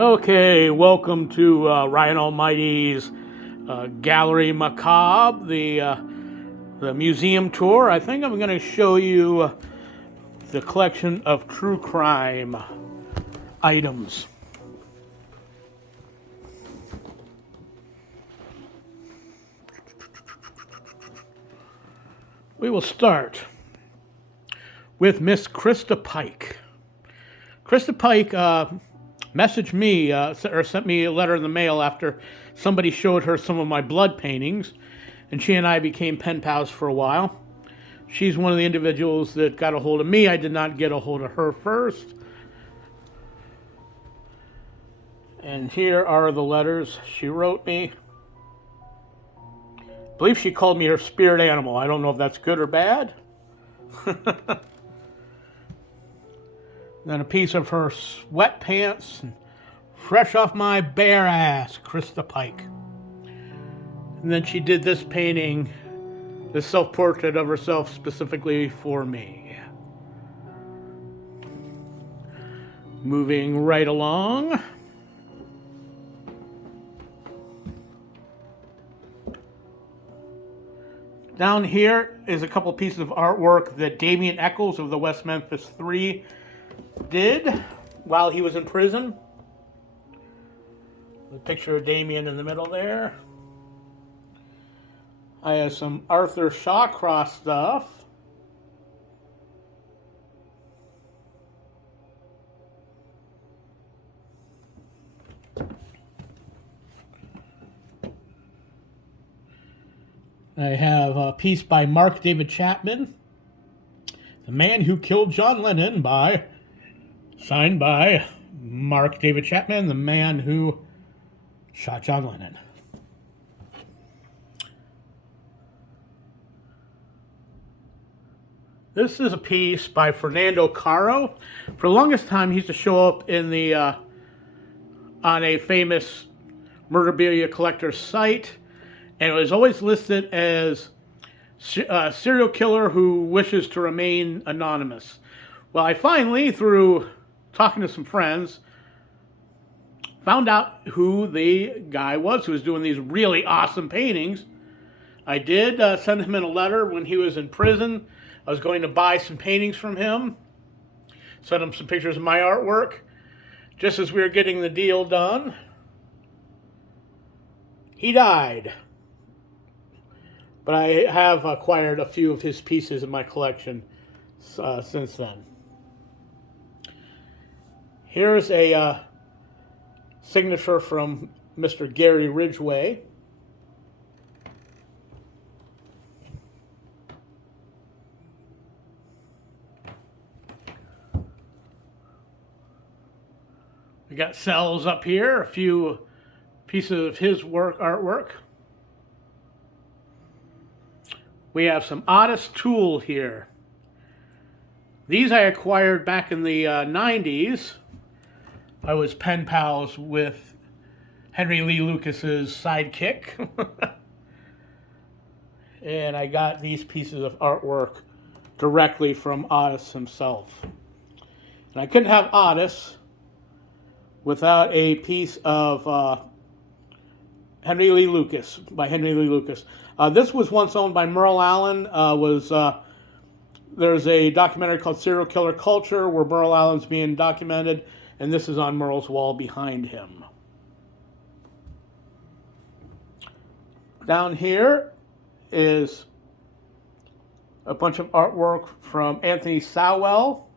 Okay, welcome to Ryan Almighty's Gallerie Macabre, the museum tour. I think I'm going to show you the collection of true crime items. We will start with Miss Krista Pike. Krista Pike messaged me or sent me a letter in the mail after somebody showed her some of my blood paintings, and she and I became pen pals for a while. She's one of the individuals that got a hold of me. I did not get a hold of her first. And here are the letters she wrote me. I believe she called me her spirit animal. I don't know if that's good or bad. Then a piece of her sweatpants, fresh off my bare ass, Krista Pike. And then she did this painting, this self-portrait of herself specifically for me. Moving right along. Down here is a couple pieces of artwork that Damien Eccles of the West Memphis 3 did while he was in prison. The picture of Damien in the middle there. I have some Arthur Shawcross stuff. I have a piece by Mark David Chapman, The Man Who Killed John Lennon, signed by Mark David Chapman, the man who shot John Lennon. This is a piece by Fernando Caro. For the longest time, he used to show up in the on a famous memorabilia collector site, and it was always listed as a serial killer who wishes to remain anonymous. Well, I finally, through talking to some friends, found out who the guy was who was doing these really awesome paintings. I did send him in a letter when he was in prison. I was going to buy some paintings from him, sent him some pictures of my artwork. Just as we were getting the deal done, he died. But I have acquired a few of his pieces in my collection since then. Here's a signature from Mr. Gary Ridgway. We got cells up here, a few pieces of his artwork. We have some Otis Tool here. These I acquired back in the 90s. I was pen pals with Henry Lee Lucas's sidekick. And I got these pieces of artwork directly from Otis himself. And I couldn't have Otis without a piece of Henry Lee Lucas, by Henry Lee Lucas. This was once owned by Merle Allen. There's a documentary called Serial Killer Culture where Merle Allen's being documented, and this is on Merle's wall behind him. Down here is a bunch of artwork from Anthony Sowell,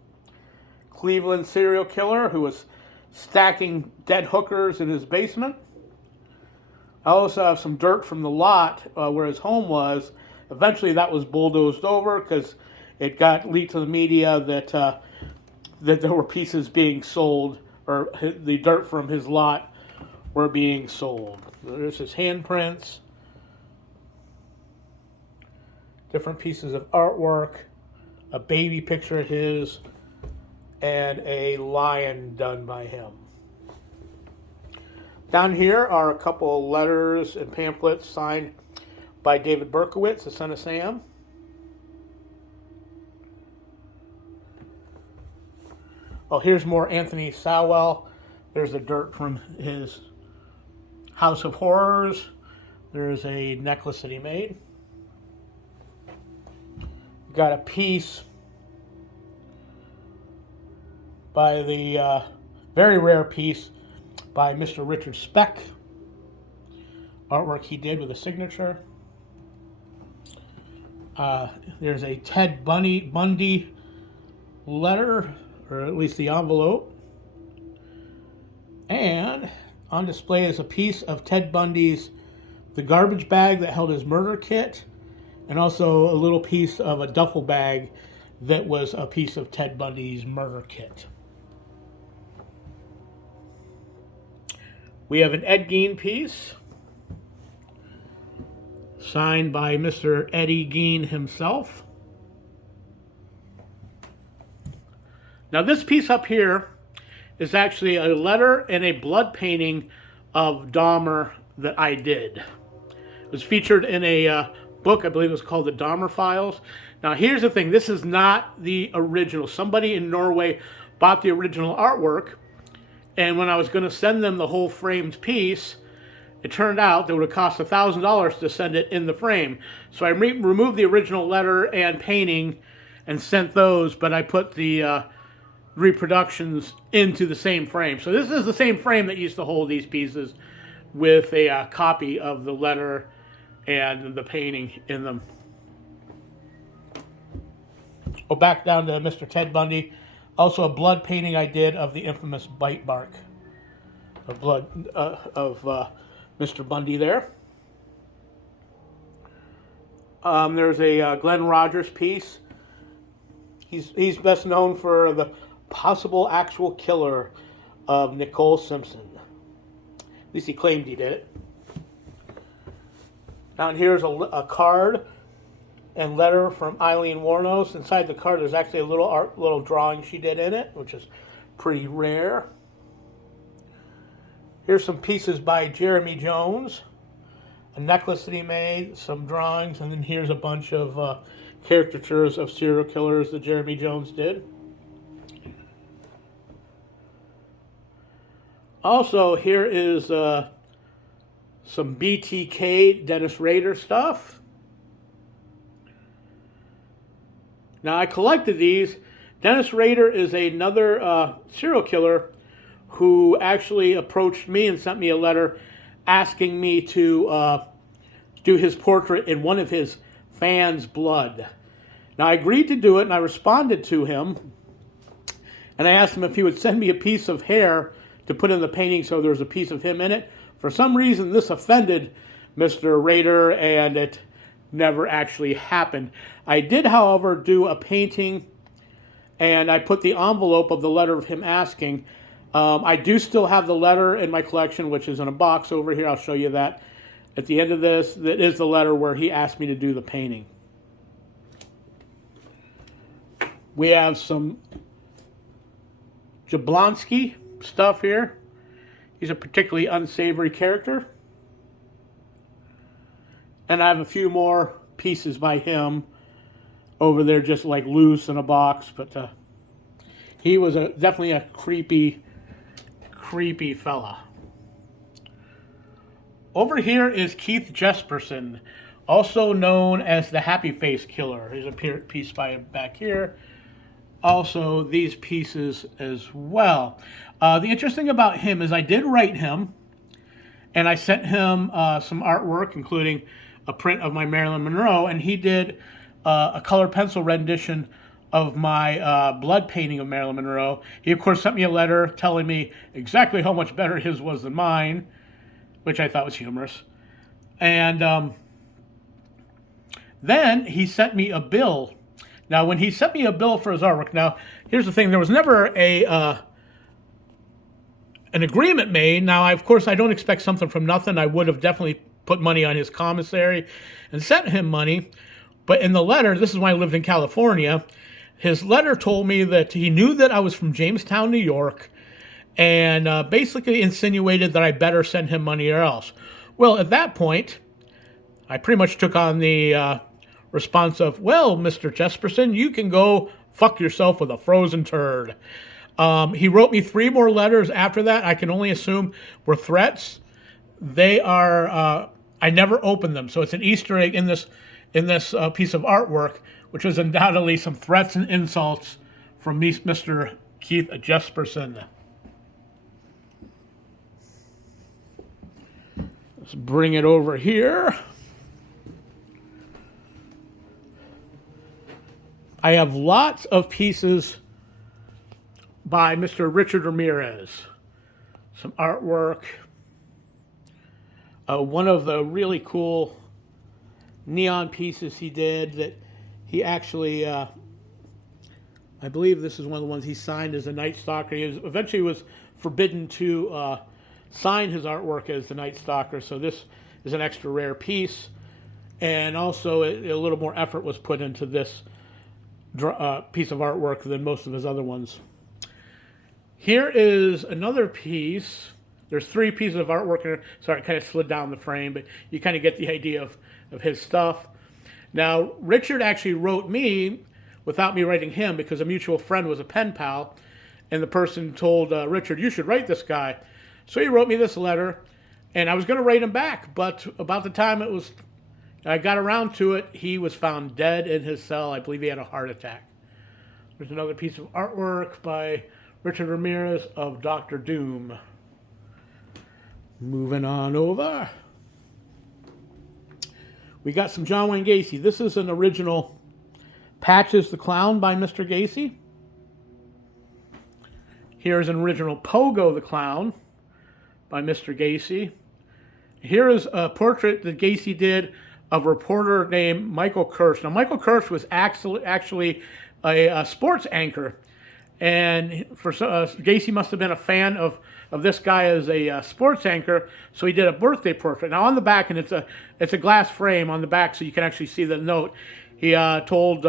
Cleveland serial killer who was stacking dead hookers in his basement. I also have some dirt from the lot where his home was. Eventually that was bulldozed over because it got leaked to the media that there were pieces being sold, or the dirt from his lot were being sold. There's his handprints, different pieces of artwork, a baby picture of his, and a lion done by him. Down here are a couple letters and pamphlets signed by David Berkowitz, the son of Sam. Oh, here's more Anthony Sowell There's the dirt from his House of Horrors. There's a necklace that he made. Got a piece by the very rare piece by Mr. Richard Speck. Artwork he did with a signature. There's a Ted Bundy letter, or at least the envelope. And on display is a piece of Ted Bundy's, the garbage bag that held his murder kit, and also a little piece of a duffel bag that was a piece of Ted Bundy's murder kit. We have an Ed Gein piece, signed by Mr. Eddie Gein himself. Now this piece up here is actually a letter and a blood painting of Dahmer that I did. It was featured in a book, I believe it was called The Dahmer Files. Now here's the thing, this is not the original. Somebody in Norway bought the original artwork, and when I was going to send them the whole framed piece, it turned out that it would have cost $1,000 to send it in the frame. So I removed the original letter and painting and sent those, but I put the reproductions into the same frame. So this is the same frame that used to hold these pieces with a copy of the letter and the painting in them. Go back down to Mr. Ted Bundy. Also a blood painting I did of the infamous bite mark of blood of Mr. Bundy there. There's a Glenn Rogers piece. He's best known for the possible actual killer of Nicole Simpson. At least he claimed he did it. Down here's a card and letter from Eileen Warnos. Inside the card there's actually a little drawing she did in it, which is pretty rare. Here's some pieces by Jeremy Jones. A necklace that he made, some drawings, and then here's a bunch of caricatures of serial killers that Jeremy Jones did. Also, here is some BTK Dennis Rader stuff. Now, I collected these. Dennis Rader is another serial killer who actually approached me and sent me a letter asking me to do his portrait in one of his fans' blood. Now, I agreed to do it, and I responded to him, and I asked him if he would send me a piece of hair to put in the painting so there was a piece of him in it. For some reason, this offended Mr. Rader, and it never actually happened. I did, however, do a painting, and I put the envelope of the letter of him asking. I do still have the letter in my collection, which is in a box over here. I'll show you that at the end of this. That is the letter where he asked me to do the painting. We have some Jablonski stuff here. He's a particularly unsavory character. And I have a few more pieces by him over there just like loose in a box. But he was definitely a creepy fella. Over here is Keith Jesperson, also known as the Happy Face Killer. Here's a piece by him back here. Also, these pieces as well. The interesting about him is I did write him, and I sent him some artwork, including a print of my Marilyn Monroe, and he did a color pencil rendition of my blood painting of Marilyn Monroe. He, of course, sent me a letter telling me exactly how much better his was than mine, which I thought was humorous. And then he sent me a bill. Now, when he sent me a bill for his artwork, now, here's the thing. There was never an agreement made. Now, of course, I don't expect something from nothing. I would have definitely put money on his commissary and sent him money. But in the letter, this is when I lived in California, his letter told me that he knew that I was from Jamestown, New York, and basically insinuated that I better send him money or else. Well, at that point, I pretty much took on the response of, well, Mr. Jesperson, you can go fuck yourself with a frozen turd. He wrote me 3 more letters after that. I can only assume were threats. They are. I never opened them, so it's an Easter egg in this piece of artwork, which is undoubtedly some threats and insults from Mr. Keith Jesperson. Let's bring it over here. I have lots of pieces by Mr. Richard Ramirez. Some artwork. One of the really cool neon pieces he did that he actually, I believe this is one of the ones he signed as a Night Stalker. He eventually was forbidden to sign his artwork as the Night Stalker, so this is an extra rare piece. And also a little more effort was put into this piece of artwork than most of his other ones. Here is another piece. There's 3 pieces of artwork here. Sorry, it kind of slid down the frame, but you kind of get the idea of his stuff. Now, Richard actually wrote me without me writing him because a mutual friend was a pen pal, and the person told Richard, you should write this guy. So he wrote me this letter, and I was going to write him back, but about the time I got around to it, he was found dead in his cell. I believe he had a heart attack. There's another piece of artwork by Richard Ramirez of Dr. Doom. Moving on over. We got some John Wayne Gacy. This is an original Patches the Clown by Mr. Gacy. Here's an original Pogo the Clown by Mr. Gacy. Here is a portrait that Gacy did of a reporter named Michael Kirsch. Now, Michael Kirsch was actually a sports anchor, and Gacy must have been a fan of this guy as a sports anchor, so he did a birthday portrait. Now, on the back, and it's a glass frame on the back, so you can actually see the note. He told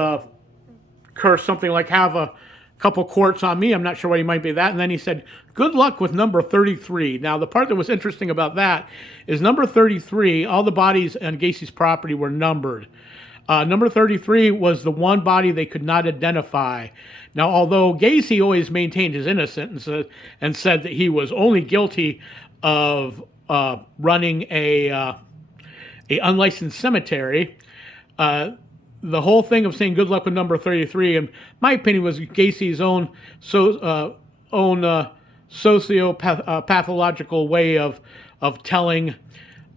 Kirsch something like, "Have a couple quarts on me." I'm not sure what he might be that. And then he said, "Good luck with number 33. Now, the part that was interesting about that is number 33, all the bodies on Gacy's property were numbered. Number 33 was the one body they could not identify. Now, although Gacy always maintained his innocence and said that he was only guilty of running a unlicensed cemetery, the whole thing of saying good luck with number 33, in my opinion, was Gacy's own socio-pathological way of telling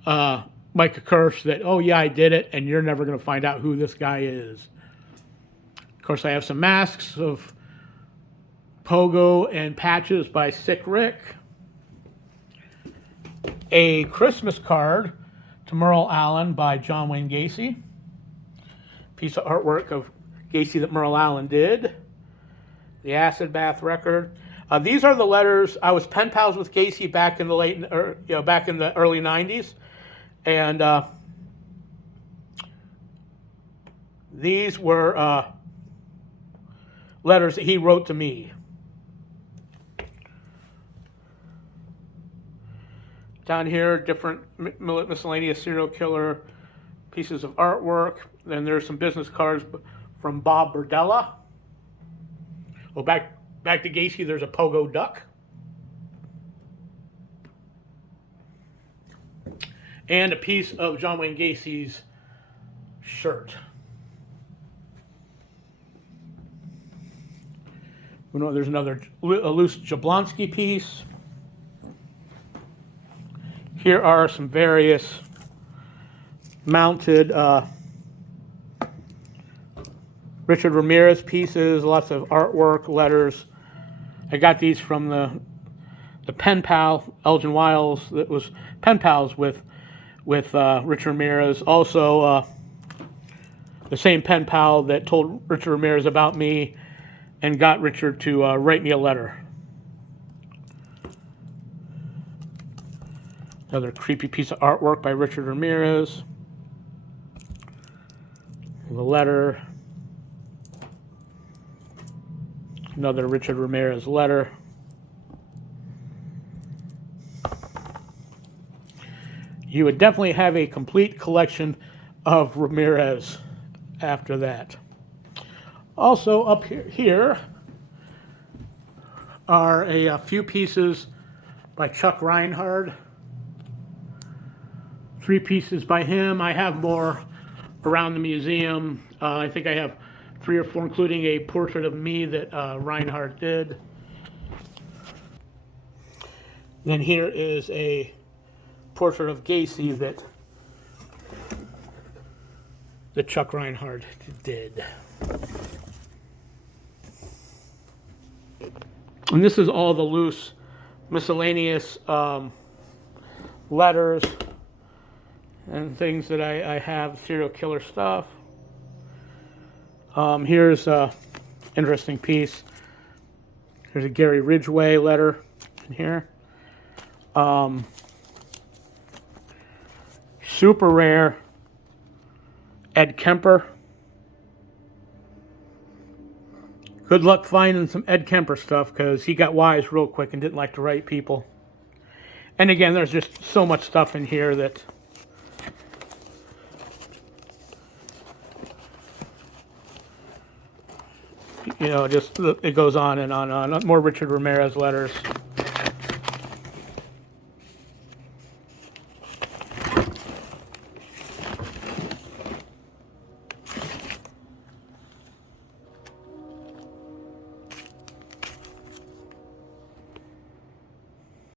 Micah Kirsch that, oh yeah, I did it, and you're never going to find out who this guy is. Of course, I have some masks of Pogo and Patches by Sick Rick. A Christmas card to Merle Allen by John Wayne Gacy. Piece of artwork of Gacy that Merle Allen did. The acid bath record. These are the letters. I was pen pals with Gacy back in the back in the early '90s, and these were letters that he wrote to me. Down here, different miscellaneous serial killer pieces of artwork. Then there's some business cards from Bob Berdella. Oh, back to Gacy, there's a Pogo duck. And a piece of John Wayne Gacy's shirt. There's another loose Jablonski piece. Here are some various mounted Richard Ramirez pieces, lots of artwork, letters. I got these from the pen pal, Elgin Wiles, that was pen pals with Richard Ramirez. Also, the same pen pal that told Richard Ramirez about me and got Richard to write me a letter. Another creepy piece of artwork by Richard Ramirez. The letter. Another Richard Ramirez letter. You would definitely have a complete collection of Ramirez after that. Also up here are a few pieces by Chuck Reinhardt. 3 pieces by him. I have more around the museum. I think I have 3 or 4, including a portrait of me that Reinhardt did. Then here is a portrait of Gacy that Chuck Reinhardt did. And this is all the loose, miscellaneous letters and things that I have, serial killer stuff. Here's an interesting piece. Here's a Gary Ridgway letter in here. Super rare Ed Kemper. Good luck finding some Ed Kemper stuff because he got wise real quick and didn't like to write people. And again, there's just so much stuff in here that just it goes on and on and on. More Richard Ramirez letters.